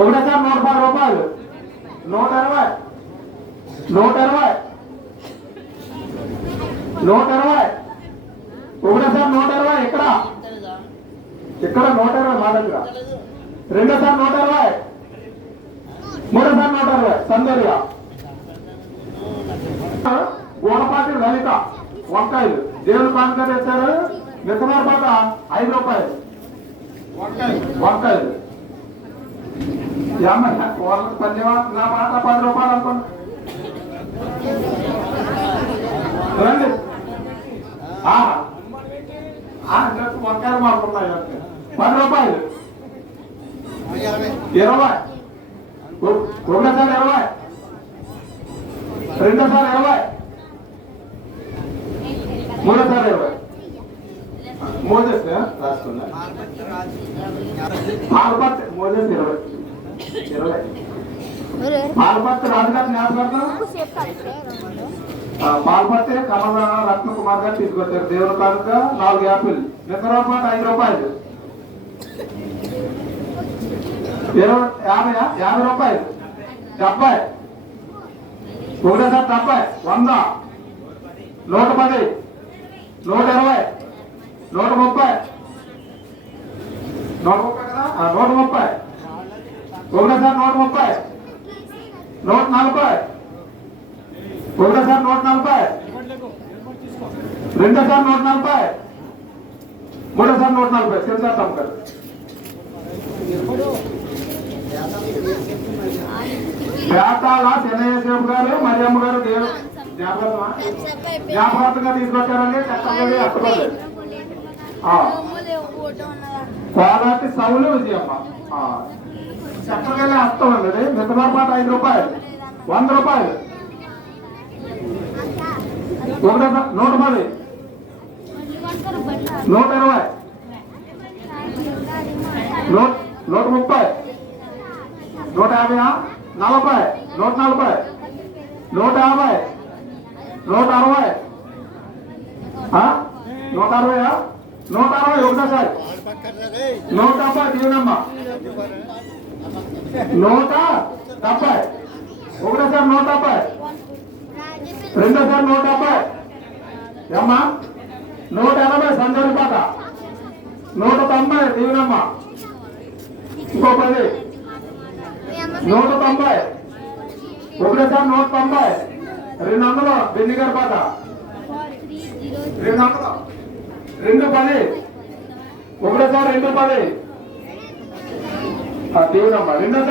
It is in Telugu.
ఒకటేసారి నూట పది రూపాయలు. నూట అరవై. నూట అరవై. నూట ఇరవై ఒకటేసారి నూట అరవై ఇక్కడ. ఇక్కడ నూట అరవై మా దగ్గర. రెండోసారి నూట ఇరవై మూడోసారి నూట అరవై. సందర్య గోడపాటి లలిత. వంకాయలు. దేవుడు కానుక తెచ్చారు మిత్తమారు పాట ఐదు రూపాయలు. వంకాయలు వంకాయలు. వాళ్ళకి పదివా నా పాట పది రూపాయలు అనుకోండి రండి ఆ. ఆ, ఇంకా వంకాయలు మాకున్నాయి అంతే. పది రూపాయలు ఇరవై ఒ- ఒకటోసారి ఇరవై రెండోసారి ఇరవై మూడోసారి ఇరవై మోజెస్ రాసుకున్నా పాల్పత్ మోజెస్ ఇరవై పాల్పత్రి పాల్పత్ రాజుగారు జ్ఞాపకం పాల్పత్తే కమల రత్న కుమార్ గారు తీసుకొచ్చారు. దేవుని కానుక నాలుగు యాపిల్. నిద్ర రూపాయలు ఐదు రూపాయలు. ఇరవై యాభై యాభై రూపాయలు. డెబ్బై. ఒకటేసారి డెబ్బై. వంద. నూట పది. నూట ఇరవై. నూట ముప్పై నూట ముప్పై కదా ఆ, నూట ముప్పై ఒకటేసారి నూట ముప్పై. నూట నలభై. ఒకటేసారి నూట నలభై. రెండోసారి నూట నలభై. మూడోసారి నూట నలభై. చిన్నసారి తమ్మకారు పేటాల చెన్నయ్యసేపు గారు మరియమ్మ గారు దేవు జ్ఞాపకమా? జ్ఞాపకార్థంగా తీసుకొచ్చారండి. చక్కగా అట్టుకోలేదు కోలాటి సౌలు విజయమ్మ. ఆ. చక్కగా హస్తం అండి మిగతా పాట ఐదు రూపాయలు. వంద రూపాయలు. ఒకటో నూట పది. నూట ఇరవై. నూట నూట ముప్పై. నూట యాభై నలభై. నూట నలభై. నూట యాభై. నూట అరవై. నూట అరవై నూట అరవై ఒకటోసారి. నూట డెబ్బై దీవెనమ్మ. నూట డెబ్బై. ఒకటోసారి నూట డెబ్బై. రెండోసారి నూట డెబ్బై. ఏమ్మా? నూట ఎనభై సంజయ్ నూట తొంభై దీవెనమ్మ. ఇంకో పది. నూట తొంభై. ఒకటేసారి నూట తొంభై. రెండు వందలు బెన్నిగారి పాట. రెండు వందలు. రెండు పది. ఒకటేసారి రెండు పది. Ati una marinda